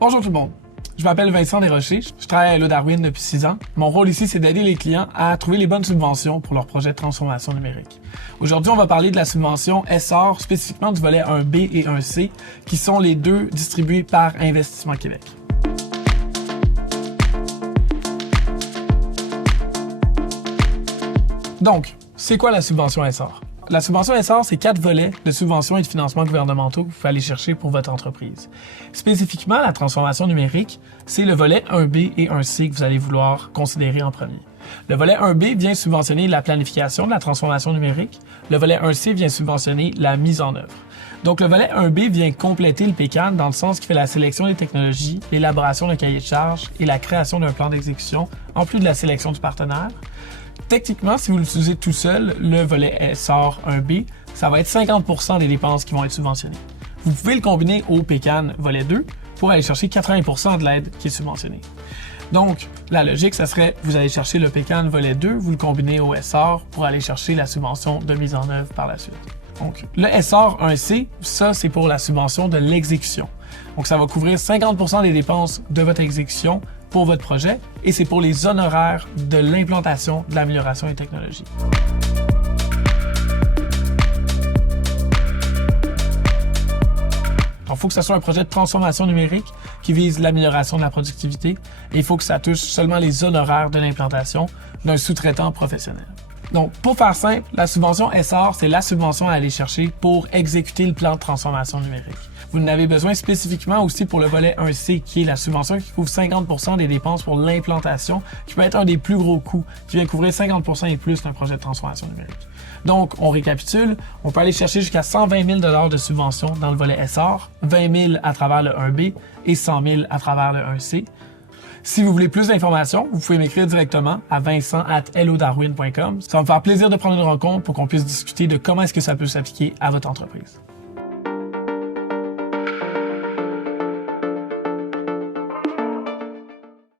Bonjour tout le monde. Je m'appelle Vincent Desrochers. Je travaille à Hello Darwin depuis 6 ans. Mon rôle ici, c'est d'aider les clients à trouver les bonnes subventions pour leur projet de transformation numérique. Aujourd'hui, on va parler de la subvention ESSOR, spécifiquement du volet 1B et 1C, qui sont les deux distribués par Investissement Québec. Donc, c'est quoi la subvention ESSOR? La subvention ESSOR, c'est 4 volets de subventions et de financements gouvernementaux que vous pouvez aller chercher pour votre entreprise. Spécifiquement, la transformation numérique, c'est le volet 1B et 1C que vous allez vouloir considérer en premier. Le volet 1B vient subventionner la planification de la transformation numérique. Le volet 1C vient subventionner la mise en œuvre. Donc, le volet 1B vient compléter le PCAN dans le sens qu'il fait la sélection des technologies, l'élaboration d'un cahier de charges et la création d'un plan d'exécution, en plus de la sélection du partenaire. Techniquement, si vous l'utilisez tout seul, le volet ESSOR 1B, ça va être 50% des dépenses qui vont être subventionnées. Vous pouvez le combiner au PCAN volet 2 pour aller chercher 80% de l'aide qui est subventionnée. Donc, la logique, ça serait, vous allez chercher le PCAN volet 2, vous le combinez au ESSOR pour aller chercher la subvention de mise en œuvre par la suite. Donc, le ESSOR 1C, ça, c'est pour la subvention de l'exécution. Donc, ça va couvrir 50% des dépenses de votre exécution pour votre projet et c'est pour les honoraires de l'implantation de l'amélioration des technologies. Il faut que ce soit un projet de transformation numérique qui vise l'amélioration de la productivité et il faut que ça touche seulement les honoraires de l'implantation d'un sous-traitant professionnel. Donc, pour faire simple, la subvention ESSOR, c'est la subvention à aller chercher pour exécuter le plan de transformation numérique. Vous en avez besoin spécifiquement aussi pour le volet 1C, qui est la subvention qui couvre 50% des dépenses pour l'implantation, qui peut être un des plus gros coûts, qui vient couvrir 50% et plus d'un projet de transformation numérique. Donc, on récapitule, on peut aller chercher jusqu'à 120 000 $ de subvention dans le volet ESSOR, 20 000 à travers le 1B et 100 000 à travers le 1C. Si vous voulez plus d'informations, vous pouvez m'écrire directement à vincent@hellodarwin.com. Ça va me faire plaisir de prendre une rencontre pour qu'on puisse discuter de comment est-ce que ça peut s'appliquer à votre entreprise.